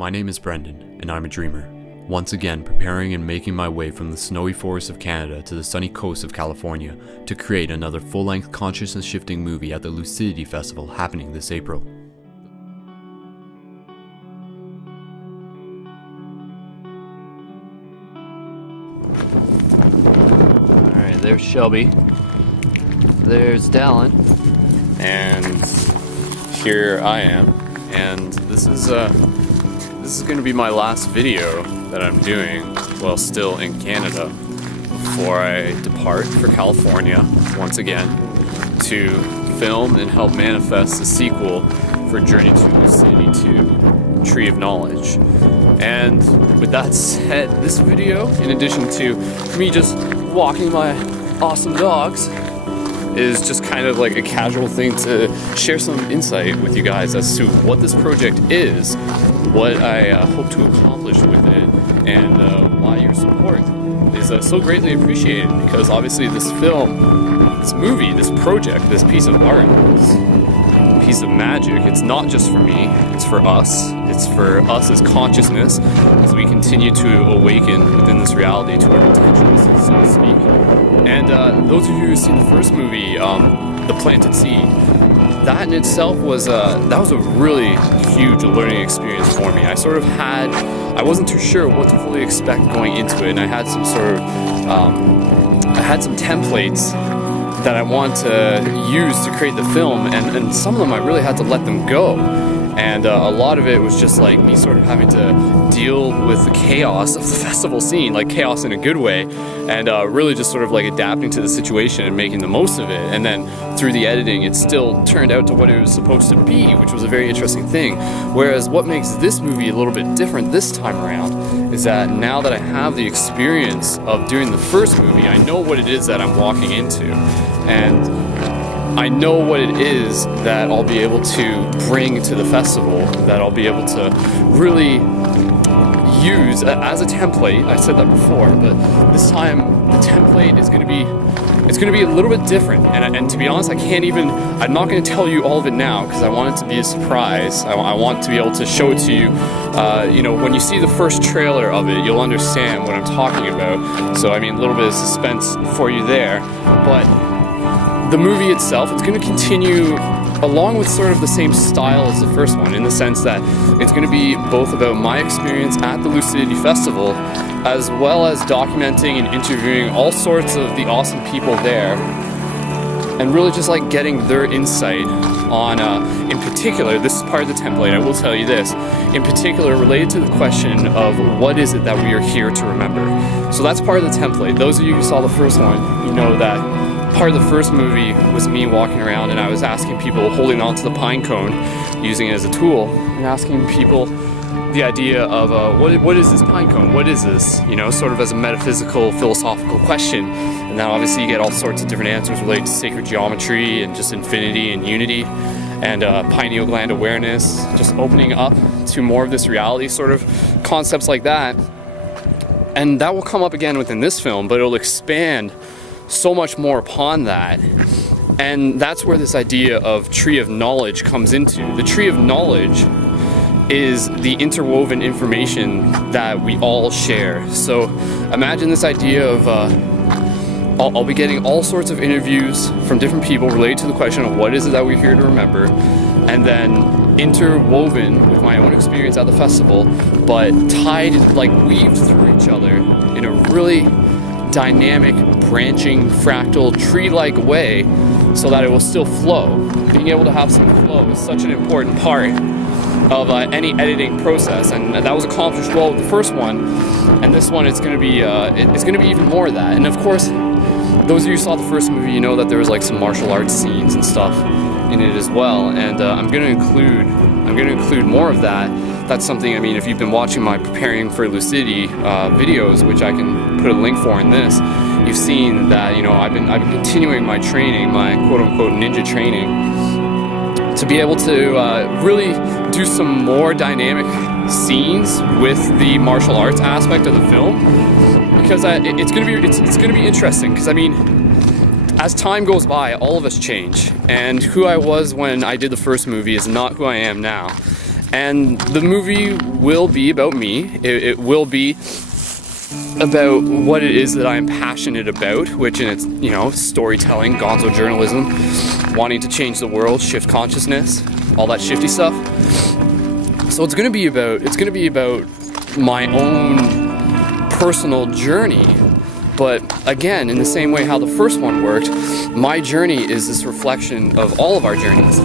My name is Brendan, and I'm a dreamer. Once again, preparing and making my way from the snowy forests of Canada to the sunny coast of California to create another full-length consciousness-shifting movie at the Lucidity Festival happening this April. Alright, there's Shelby. There's Dallin. And here I am. And this is going to be my last video that I'm doing while still in Canada before I depart for California once again to film and help manifest a sequel for Journey to Lucidity 2, Tree of Knowledge. And with that said, this video, in addition to me just walking my awesome dogs, is just kind of like a casual thing to share some insight with you guys as to what this project is, what I hope to accomplish with it, and why your support is so greatly appreciated, because obviously this film, this movie, this project, this piece of art, this piece of magic, it's not just for me, it's for us. It's for us as consciousness as we continue to awaken within this reality to our potentials, so to speak. And those of you who've seen the first movie, The Planted Seed, that in itself was that was a really huge learning experience for me. I wasn't too sure what to fully expect going into it, and I had some sort of I had some templates that I want to use to create the film, and some of them I really had to let them go. And a lot of it was just like me sort of having to deal with the chaos of the festival scene, like chaos in a good way, and really just sort of like adapting to the situation and making the most of it. And then through the editing, it still turned out to what it was supposed to be, which was a very interesting thing. Whereas what makes this movie a little bit different this time around is that now that I have the experience of doing the first movie, I know what it is that I'm walking into. And I know what it is that I'll be able to bring to the festival, that I'll be able to really use as a template. I said that before, but this time the template is going to be, it's going to be a little bit different. And to be honest, I'm not going to tell you all of it now because I want it to be a surprise. I want to be able to show it to you. When you see the first trailer of it, you'll understand what I'm talking about. So, a little bit of suspense for you there, but the movie itself, it's going to continue along with sort of the same style as the first one, in the sense that it's going to be both about my experience at the Lucidity Festival, as well as documenting and interviewing all sorts of the awesome people there, and really just like getting their insight on, in particular, this is part of the template, I will tell you this, in particular related to the question of what is it that we are here to remember. So that's part of the template. Those of you who saw the first one, you know that part of the first movie was me walking around and I was asking people, holding onto the pine cone, using it as a tool, and asking people the idea of what is this pine cone? What is this? Sort of as a metaphysical, philosophical question. And now obviously you get all sorts of different answers related to sacred geometry and just infinity and unity and pineal gland awareness, just opening up to more of this reality, sort of concepts like that. And that will come up again within this film, but it'll expand so much more upon that. And that's where this idea of Tree of Knowledge comes into. The Tree of Knowledge is the interwoven information that we all share. So imagine this idea of I'll be getting all sorts of interviews from different people related to the question of what is it that we're here to remember, and then interwoven with my own experience at the festival, but tied, like weaved through each other in a really dynamic, branching, fractal, tree-like way, so that it will still flow. Being able to have some flow is such an important part of any editing process, and that was accomplished well with the first one. And this one, it's going to be even more of that. And of course, those of you who saw the first movie, you know that there was like some martial arts scenes and stuff in it as well. And I'm going to include more of that. That's something, if you've been watching my Preparing for Lucidity videos, which I can put a link for in this, you've seen that, I've been continuing my training, my quote-unquote ninja training, to be able to really do some more dynamic scenes with the martial arts aspect of the film, because it's gonna be interesting, because as time goes by, all of us change, and who I was when I did the first movie is not who I am now. And the movie will be about me. It will be about what it is that I'm passionate about, which in its, you know, storytelling, gonzo journalism, wanting to change the world, shift consciousness, all that shifty stuff. So it's gonna be about my own personal journey. But again, in the same way how the first one worked, my journey is this reflection of all of our journeys.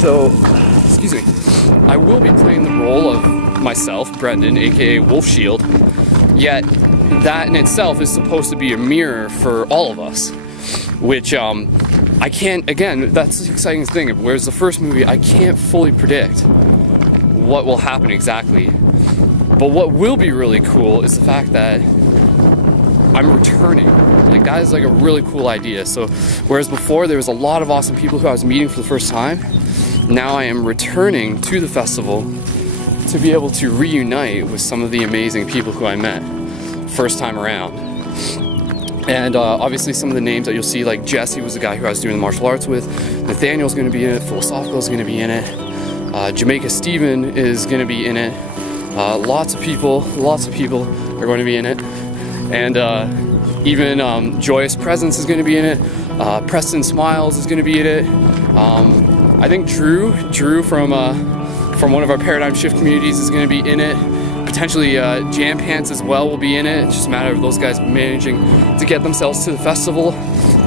So, excuse me, I will be playing the role of myself, Brendan, aka Wolf Shield, yet that in itself is supposed to be a mirror for all of us, which I can't, again, that's the exciting thing, whereas the first movie, I can't fully predict what will happen exactly. But what will be really cool is the fact that I'm returning. Like, that is like a really cool idea. So whereas before there was a lot of awesome people who I was meeting for the first time, now I am returning to the festival to be able to reunite with some of the amazing people who I met first time around. And obviously some of the names that you'll see, like Jesse was the guy who I was doing the martial arts with, Nathaniel's gonna be in it, Philosophical is gonna be in it, Jamaica Steven is gonna be in it, lots of people are going to be in it. And even Joyous Presence is going to be in it. Preston Smiles is going to be in it. I think Drew from one of our Paradigm Shift communities is going to be in it. Potentially Jam Pants as well will be in it. It's just a matter of those guys managing to get themselves to the festival.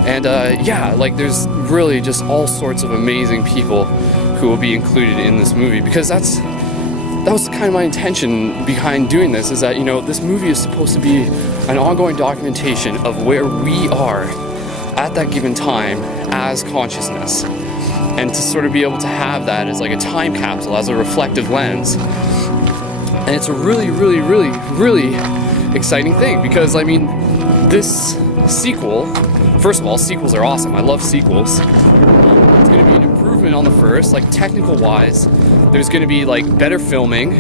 And yeah, like there's really just all sorts of amazing people who will be included in this movie, because that was kind of my intention behind doing this, is that, you know, this movie is supposed to be an ongoing documentation of where we are at that given time as consciousness, and to sort of be able to have that as like a time capsule, as a reflective lens. And it's a really, really, really, really exciting thing, because I mean, this sequel, first of all, sequels are awesome. I love sequels. It's going to be an improvement on the first, like technical wise. There's going to be like better filming,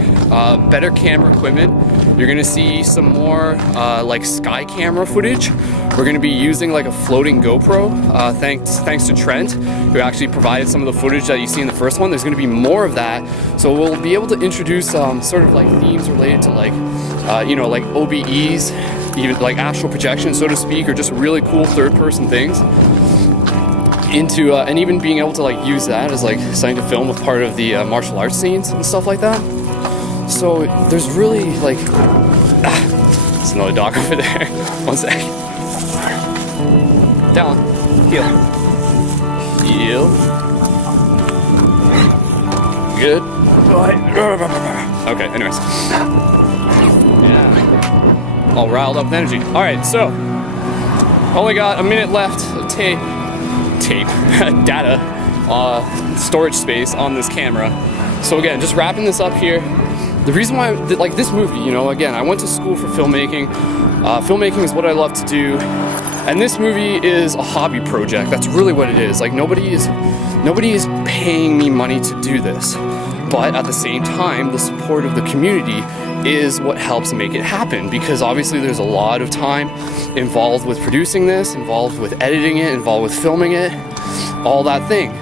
better camera equipment. You're going to see some more like sky camera footage. We're going to be using like a floating GoPro, thanks to Trent, who actually provided some of the footage that you see in the first one. There's going to be more of that. So we'll be able to introduce sort of like themes related to like, you know, like OBEs, even like astral projection, so to speak, or just really cool third-person things. Into and even being able to like use that as like something to film with part of the martial arts scenes and stuff like that. So there's really like there's another dog over there. One sec. Down. Heel. Good. Okay, anyways. Yeah. All riled up with energy. Alright, so only got a minute left of tape data storage space on this camera. So again, just wrapping this up here. The reason why, like this movie, you know, again, I went to school for filmmaking. Filmmaking is what I love to do, and this movie is a hobby project. That's really what it is. Like nobody is paying me money to do this, but at the same time, the support of the community is what helps make it happen, because obviously there's a lot of time involved with producing this, involved with editing it, involved with filming it, all that thing.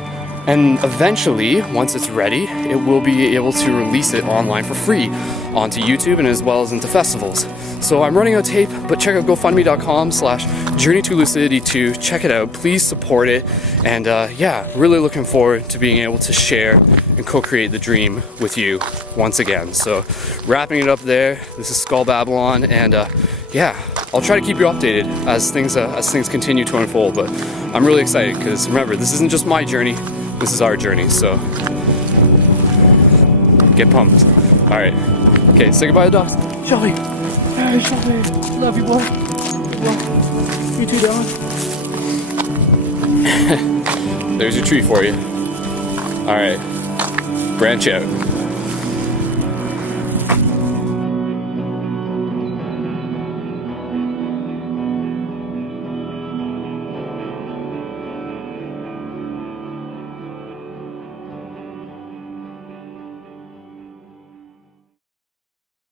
And eventually, once it's ready, it will be able to release it online for free onto YouTube and as well as into festivals. So I'm running out of tape, but check out GoFundMe.com/JourneyToLucidity2. Check it out. Please support it. And yeah, really looking forward to being able to share and co-create the dream with you once again. So wrapping it up there, this is Skull Babylon, and yeah, I'll try to keep you updated as things continue to unfold. But I'm really excited, because remember, this isn't just my journey. This is our journey, so get pumped. All right, okay, say goodbye to the dogs. Shelby, hey Shelby, love you, boy. Well, you too, dog. There's your tree for you. All right, branch out.